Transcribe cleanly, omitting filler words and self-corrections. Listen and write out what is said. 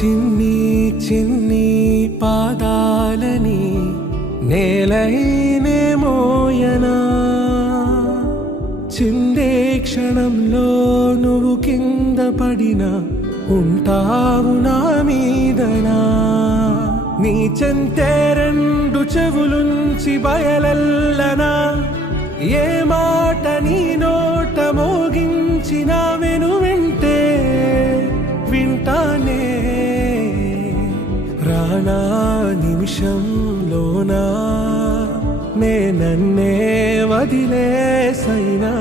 చిన్ని చిన్ని పాదాలని నేలైనే మోయనా చిందే క్షణంలో నువ్వు కింద పడినా ఉంటావు నా మీదనా నీ చెంతే రెండు చెవులుంచి బయలెల్లనా ఏ మాట నీ నోట మోగించిన వెను వింటే వింటానే రానా నిమిషంలోనా నే నన్నే వదిలేసైనా